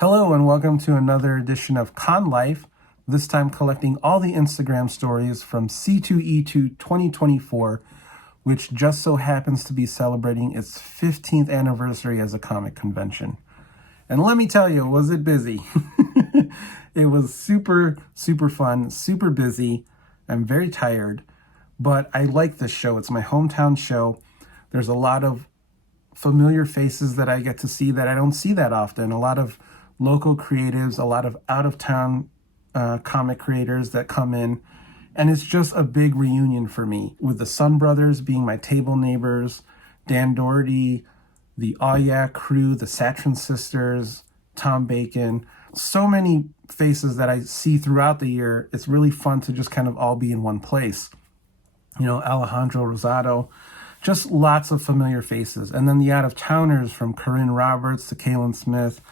Hello and welcome to another edition of Con Life, this time collecting all the Instagram stories from C2E2 2024, which just so happens to be celebrating its 15th anniversary as a comic convention. And let me tell you, was it busy? It was super fun, super busy. I'm very tired, but I like this show. It's my hometown show. There's a lot of familiar faces that I get to see that I don't see that often. A lot of local creatives, a lot of out-of-town comic creators that come in. And it's just a big reunion for me, with the Sun Brothers being my table neighbors, Dan Dougherty, the Aw Yeah crew, the Satrin Sisters, Tom Bacon. So many faces that I see throughout the year. It's really fun to just kind of all be in one place. You know, Alejandro Rosado, just lots of familiar faces. And then the out-of-towners, from Corinne Roberts to Kaylin Smith,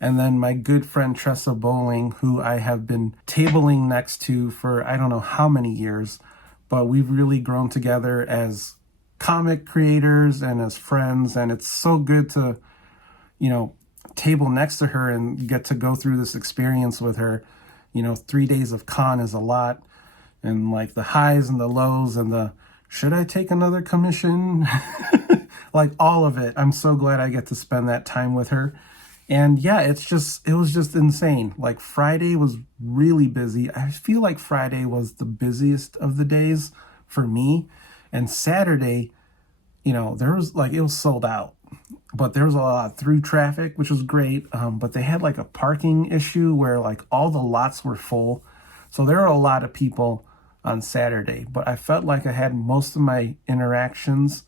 and then my good friend Tressa Bowling, who I have been tabling next to for I don't know how many years, but we've really grown together as comic creators and as friends. And it's so good to, table next to her and get to go through this experience with her. 3 days of con is a lot. And like the highs and the lows and the, should I take another commission? Like all of it. I'm so glad I get to spend that time with her. And yeah, it was just insane. Like Friday was really busy. I feel like Friday was the busiest of the days for me. And Saturday, it was sold out. But there was a lot of through traffic, which was great. But they had like a parking issue where like all the lots were full. So there were a lot of people on Saturday. But I felt like I had most of my interactions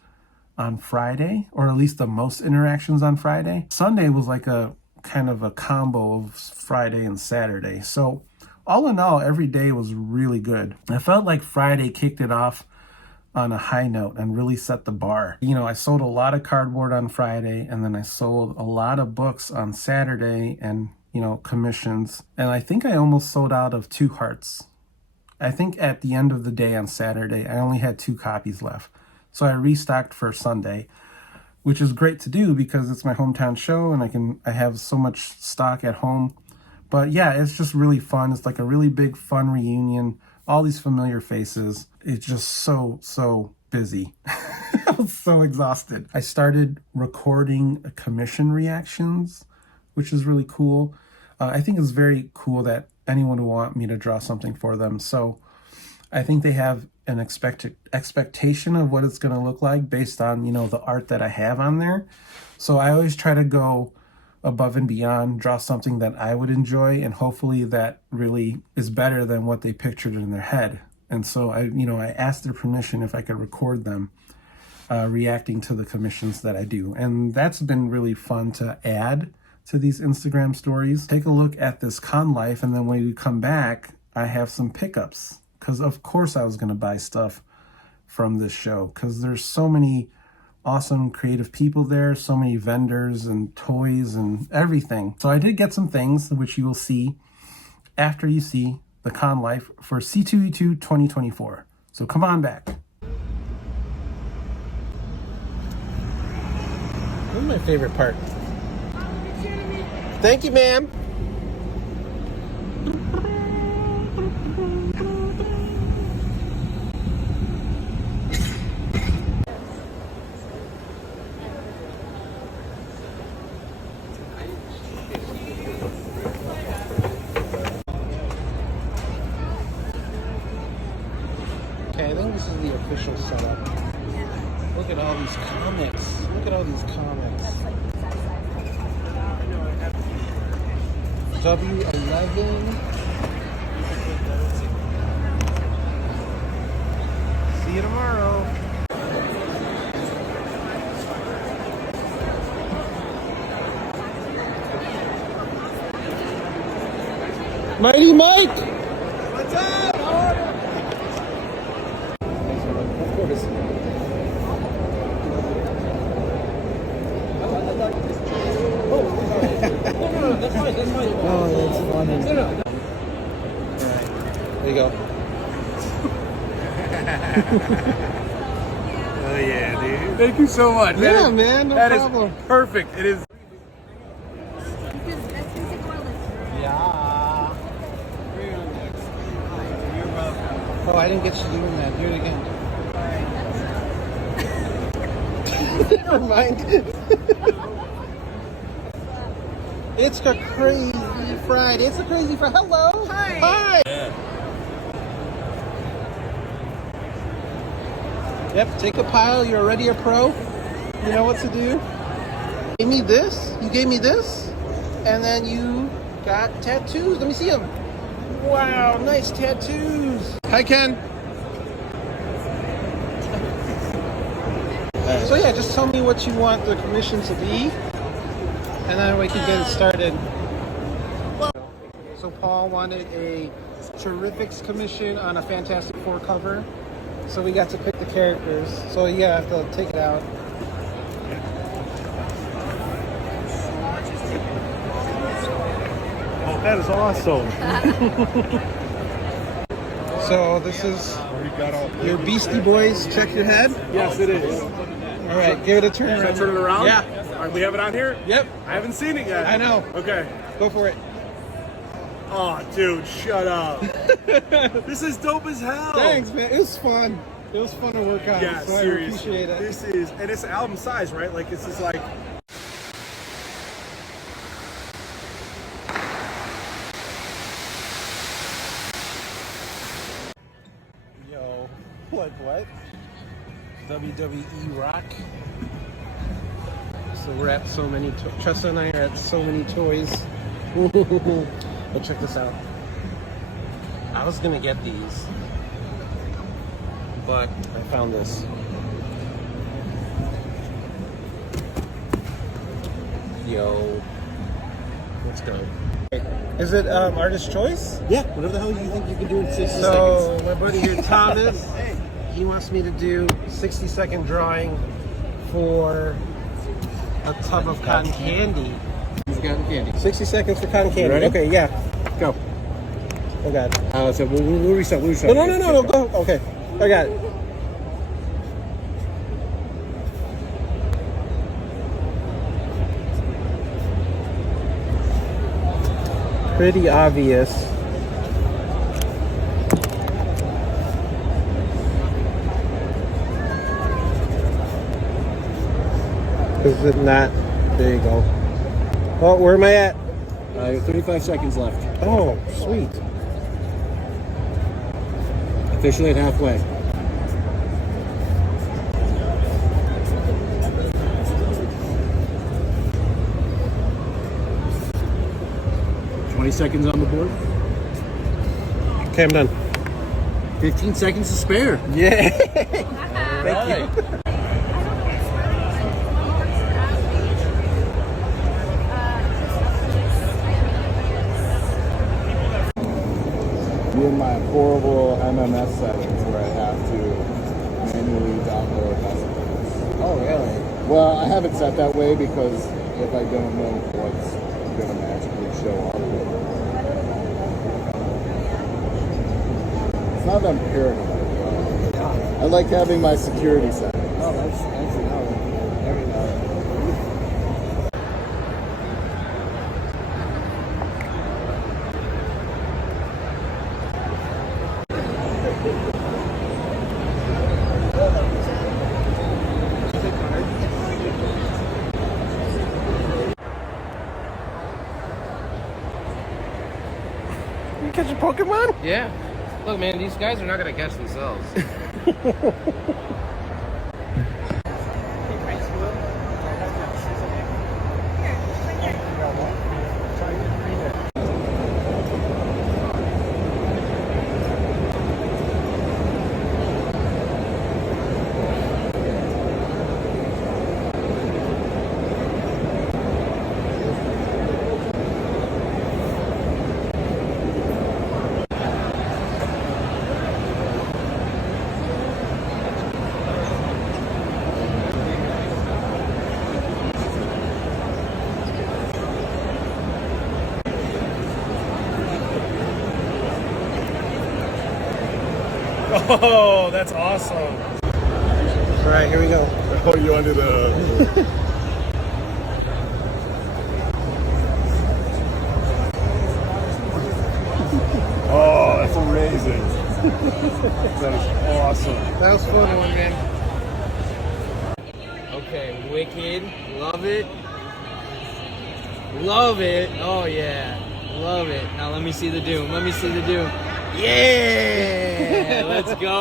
on Friday, or at least the most interactions on Friday. Sunday was like a kind of a combo of Friday and Saturday. So all in all, every day was really good. I felt like Friday kicked it off on a high note and really set the bar. I sold a lot of cardboard on Friday, and then I sold a lot of books on Saturday and, commissions. And I think I almost sold out of 2 hearts. I think at the end of the day on Saturday, I only had 2 copies left. So I restocked for Sunday, which is great to do because it's my hometown show and I have so much stock at home. But yeah, it's just really fun. It's like a really big fun reunion. All these familiar faces. It's just so busy. I was so exhausted. I started recording commission reactions, which is really cool. I think it's very cool that anyone would want me to draw something for them. So I think they have an expectation of what it's going to look like based on, the art that I have on there. So I always try to go above and beyond, draw something that I would enjoy, and hopefully that really is better than what they pictured in their head. And so I asked their permission if I could record them reacting to the commissions that I do. And that's been really fun to add to these Instagram stories. Take a look at this con life, and then when we come back, I have some pickups. Because of course I was going to buy stuff from this show, because there's so many awesome creative people there, so many vendors and toys and everything. So I did get some things, which you will see after you see the con life for C2E2 2024. So come on back. This is my favorite part. Thank you, ma'am. Okay, I think this is the official setup. Look at all these comics. Look at all these comics. W11. See you tomorrow. Mighty Mike! What's up? How are you? Of course. No, that's fine, that's fine. Oh, that's funny. No. There you go. Oh yeah, dude. Thank you so much. Yeah, man, no that problem. Is perfect. It is. Oh, I didn't get you doing that. Do it again. Never mind. It's a crazy Friday. It's a crazy Friday. Hello. Hi. Hi. Yeah. Yep, take a pile. You're already a pro. You know what to do. You gave me this. You gave me this. And then you got tattoos. Let me see them. Wow, nice tattoos. Hi, Ken. So yeah, just tell me what you want the commission to be, and then we can get it started. So Paul wanted a Terrifics commission on a Fantastic Four cover, so we got to pick the characters. So yeah, I have to take it out. Oh, that is awesome. So this is your Beastie Boys. Check your head. Yes, it is. All right, give it a turn. Should I turn it around? Yeah. All right, we have it on here? Yep. I haven't seen it yet. I know. Okay. Go for it. Oh, dude, shut up. This is dope as hell. Thanks, man. It was fun. It was fun to work on. Yeah, so seriously. I appreciate it. This is, and it's album size, right? Like, this is like. Yo, like what? WWE Rock. So we're at so many. Tressa and I are at so many toys. But check this out. I was gonna get these, but I found this. Yo, let's go. Is it artist choice? Yeah, whatever the hell you think you can do in 60 seconds. So my buddy here, Thomas, he wants me to do 60-second drawing for a tub of cotton candy. He's got candy. 60 seconds for cotton candy. ready? Okay, yeah. Go. Oh God. So we'll reset. We'll reset. No. Go. Okay. I got it. Pretty obvious. Is it not? There you go. Oh, where am I at? 35 seconds left. Oh, sweet. Officially at halfway. Seconds on the board. Okay, I'm done. 15 seconds to spare. Yeah. Thank you. Me and my horrible MMS settings where I have to manually download messages. Oh, really? Well, I have it set that way because if I don't know what's going to magically show up. It's not that I'm paranoid. I like having my security set. Oh, that's every now. You catch a Pokemon? Yeah. Look, man, these guys are not going to catch themselves. Oh, that's awesome. All right, here we go. Oh, you wanted to... Oh, that's amazing. That was awesome. That was fun one, man. Okay, wicked. Love it. Love it. Oh, yeah. Love it. Now let me see the doom. Let me see the doom. Yeah! Let's go.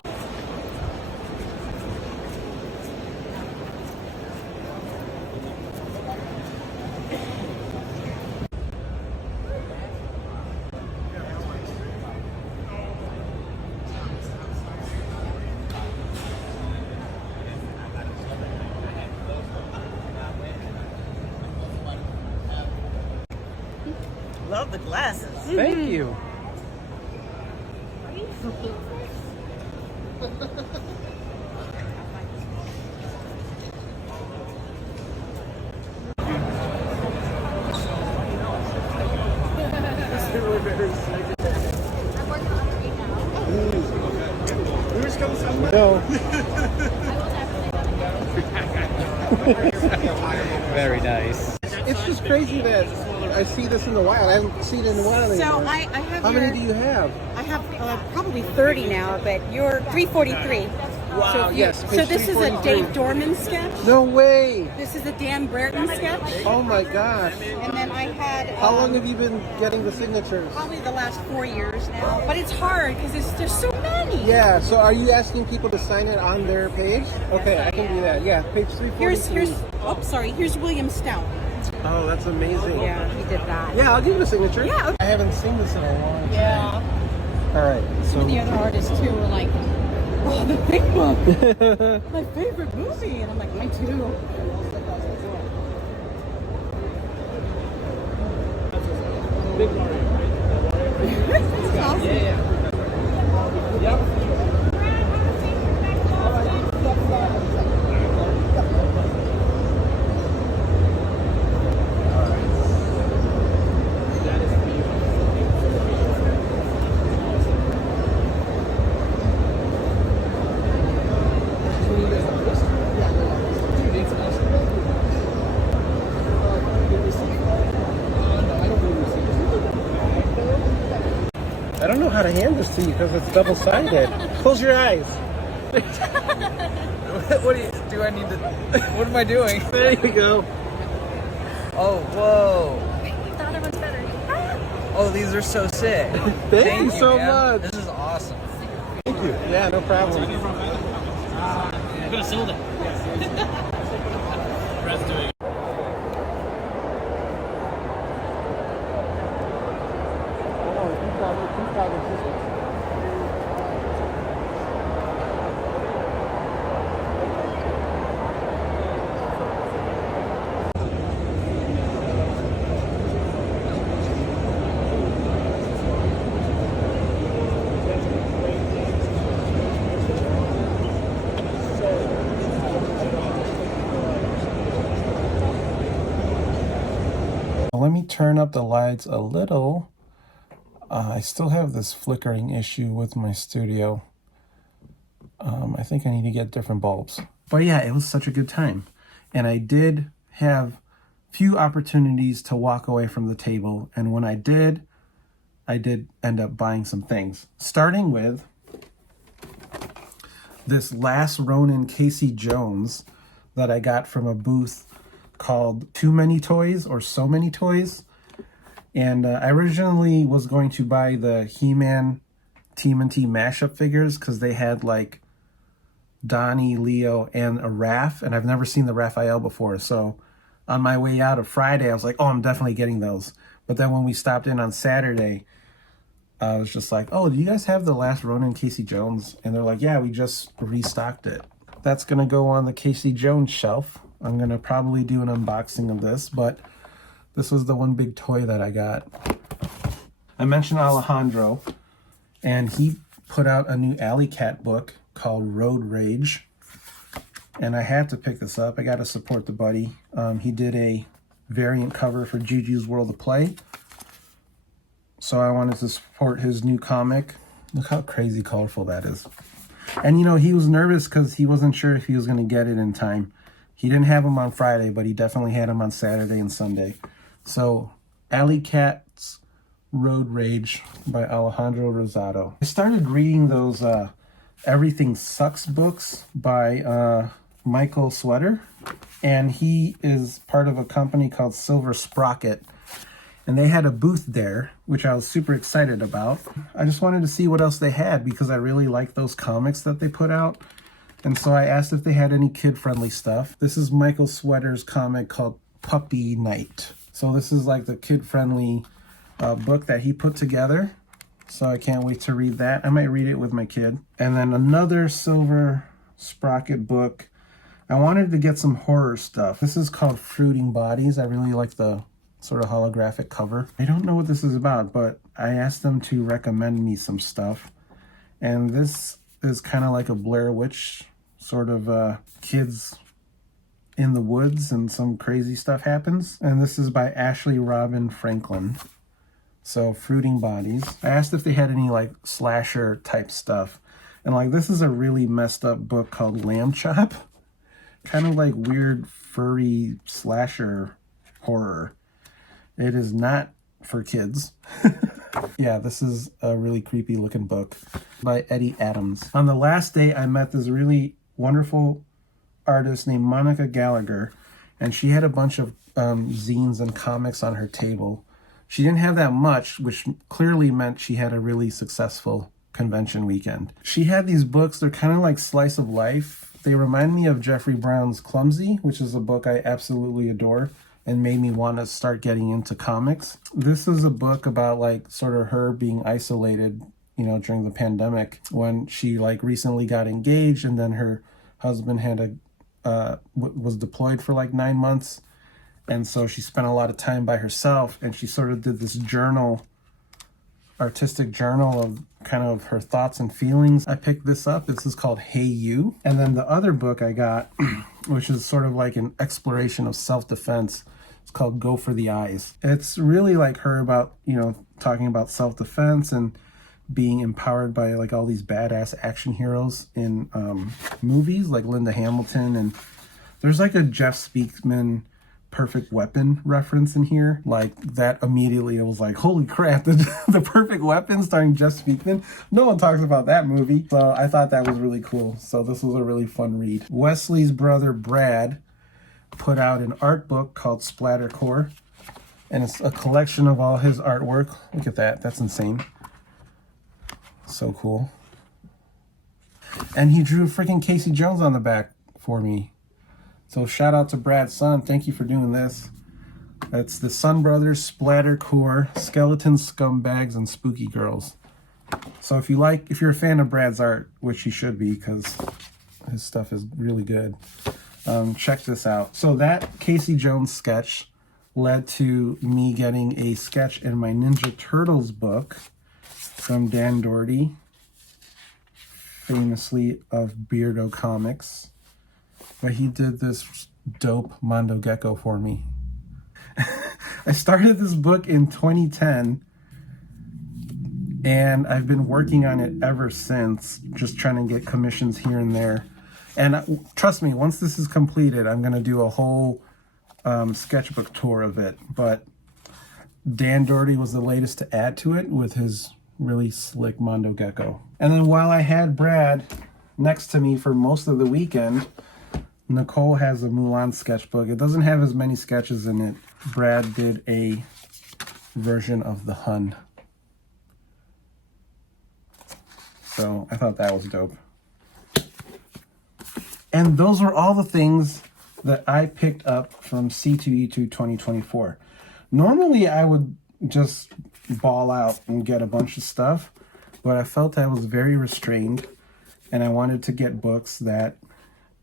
Love the glasses. Thank you. Very nice. It's just crazy that I see this in the wild. I haven't seen it in the wild So anymore. I have How many do you have? I have probably 30 now, but you're 343. Wow, So, yes, so page this is a 343. Dave Dorman sketch. No way. This is a Dan Brereton sketch. Oh my gosh. And then I had How long have you been getting the signatures? probably the last 4 years now. But it's hard because there's so many. Yeah, so are you asking people to sign it on their page? Okay, I can do that. Yeah, page 343. Here's William Stout. Oh, that's amazing. Yeah, he did that. Yeah, I'll give you a signature. Yeah, okay. I haven't seen this in a long time. Yeah. All right. Some of the other artists too were like, oh, The Big Book, my favorite movie, and I'm like, mine too. That's awesome. I don't know how to hand this to you because it's double-sided. Close your eyes. What do I need to... What am I doing? There you go. Oh, whoa. The other one's better. Oh, these are so sick. Thank you so man. much. This is awesome. Thank you. Yeah, no problem. I could have sold it. Rest doing it. Let me turn up the lights a little. I still have this flickering issue with my studio. I think I need to get different bulbs. But yeah, it was such a good time. And I did have few opportunities to walk away from the table. And when I did end up buying some things. Starting with this Last Ronin Casey Jones that I got from a booth called Too Many Toys or So Many Toys. And I originally was going to buy the He-Man TMNT mashup figures because they had like Donnie, Leo, and a Raph, and I've never seen the Raphael before. So on my way out of Friday, I was like, oh, I'm definitely getting those. But then when we stopped in on Saturday, I was just like, oh, do you guys have the Last Ronin Casey Jones? And they're like, yeah, we just restocked it. That's going to go on the Casey Jones shelf. I'm going to probably do an unboxing of this, but this was the one big toy that I got. I mentioned Alejandro, and he put out a new Alley Cat book called Road Rage. And I had to pick this up. I got to support the buddy. He did a variant cover for Juju's World of Play. So I wanted to support his new comic. Look how crazy colorful that is. And you know, he was nervous because he wasn't sure if he was going to get it in time. He didn't have them on Friday, but he definitely had them on Saturday and Sunday. So Alley Cat's Road Rage by Alejandro Rosado. I started reading those Everything Sucks books by Michael Sweater, and he is part of a company called Silver Sprocket, and they had a booth there, which I was super excited about. I just wanted to see what else they had because I really like those comics that they put out, and so I asked if they had any kid-friendly stuff. This is Michael Sweater's comic called Puppy Night. So this is like the kid-friendly book that he put together. So I can't wait to read that. I might read it with my kid. And then another Silver Sprocket book. I wanted to get some horror stuff. This is called Fruiting Bodies. I really like the sort of holographic cover. I don't know what this is about, but I asked them to recommend me some stuff. And this is kind of like a Blair Witch sort of kids in the woods and some crazy stuff happens. And this is by Ashley Robin Franklin. So Fruiting Bodies. I asked if they had any like slasher type stuff. And like this is a really messed up book called Lamb Chop. Kind of like weird furry slasher horror. It is not for kids. Yeah, this is a really creepy looking book by Eddie Adams. On the last day I met this really wonderful artist named Monica Gallagher, and she had a bunch of zines and comics on her table. She didn't have that much, which clearly meant she had a really successful convention weekend. She had these books, they're kind of like slice of life. They remind me of Jeffrey Brown's Clumsy, which is a book I absolutely adore and made me want to start getting into comics. This is a book about like sort of her being isolated, you know, during the pandemic when she like recently got engaged and then her husband had was deployed for like 9 months. And so she spent a lot of time by herself, and she sort of did this journal, artistic journal of kind of her thoughts and feelings. I picked this up. This is called Hey You. And then the other book I got, which is sort of like an exploration of self-defense, it's called Go for the Eyes. It's really like her about, you know, talking about self-defense and being empowered by like all these badass action heroes in movies like Linda Hamilton. And there's like a Jeff Speakman Perfect Weapon reference in here. Like that immediately it was like, holy crap, the Perfect Weapon starring Jeff Speakman. No one talks about that movie. So I thought that was really cool. So this was a really fun read. Wesley's brother Brad put out an art book called Splattercore, and it's a collection of all his artwork. Look at that, that's insane. So cool. And he drew freaking Casey Jones on the back for me. So shout out to Brad's son. Thank you for doing this. It's the Sun Brothers Splattercore, Skeletons, Scumbags, and Spooky Girls. So if you're a fan of Brad's art, which you should be because his stuff is really good, check this out. So that Casey Jones sketch led to me getting a sketch in my Ninja Turtles book from Dan Dougherty, famously of Beardo Comics. But he did this dope Mondo Gecko for me. I started this book in 2010, and I've been working on it ever since, just trying to get commissions here and there. And trust me, once this is completed, I'm going to do a whole sketchbook tour of it. But Dan Dougherty was the latest to add to it with his really slick Mondo Gecko. And then while I had Brad next to me for most of the weekend, Nicole has a Mulan sketchbook. It doesn't have as many sketches in it. Brad did a version of the Hun. So I thought that was dope. And those were all the things that I picked up from C2E2 2024. Normally I would just ball out and get a bunch of stuff, but I felt I was very restrained, and I wanted to get books that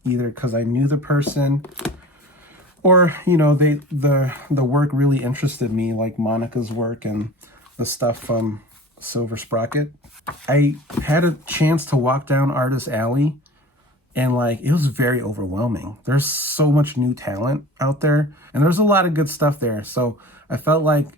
either because I knew the person or, you know, the work really interested me, like Monica's work and the stuff from Silver Sprocket. I had a chance to walk down Artist Alley, and like it was very overwhelming. There's so much new talent out there, and there's a lot of good stuff there. So I felt like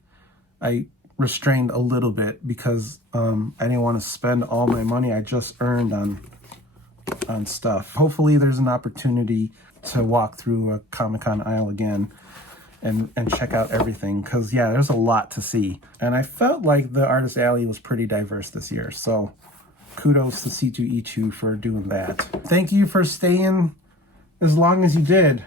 I restrained a little bit because I didn't want to spend all my money I just earned on stuff. Hopefully there's an opportunity to walk through a Comic-Con aisle again. and check out everything, because yeah, there's a lot to see. And I felt like the Artist Alley was pretty diverse this year, so kudos to C2E2 for doing that. Thank you for staying as long as you did.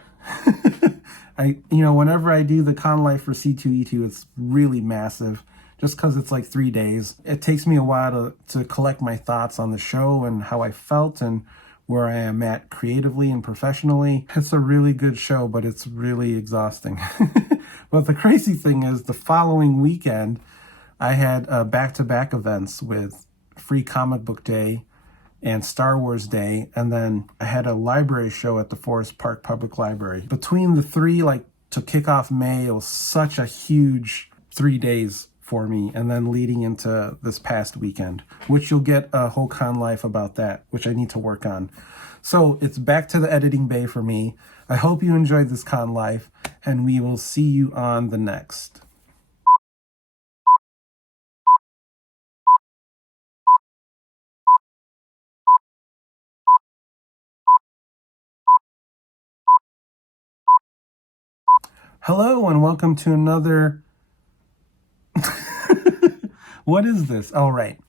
Whenever I do the con life for C2E2, it's really massive, just because it's like 3 days. It takes me a while to collect my thoughts on the show and how I felt and where I am at creatively and professionally. It's a really good show, but it's really exhausting. But the crazy thing is, the following weekend, I had back-to-back events with Free Comic Book Day and Star Wars Day, and then I had a library show at the Forest Park Public Library. Between the three, to kick off May, it was such a huge 3 days for me, and then leading into this past weekend, which you'll get a whole con life about that, which I need to work on. So it's back to the editing bay for me. I hope you enjoyed this con life, and we will see you on the next. Hello and welcome to another... What is this? Oh, right.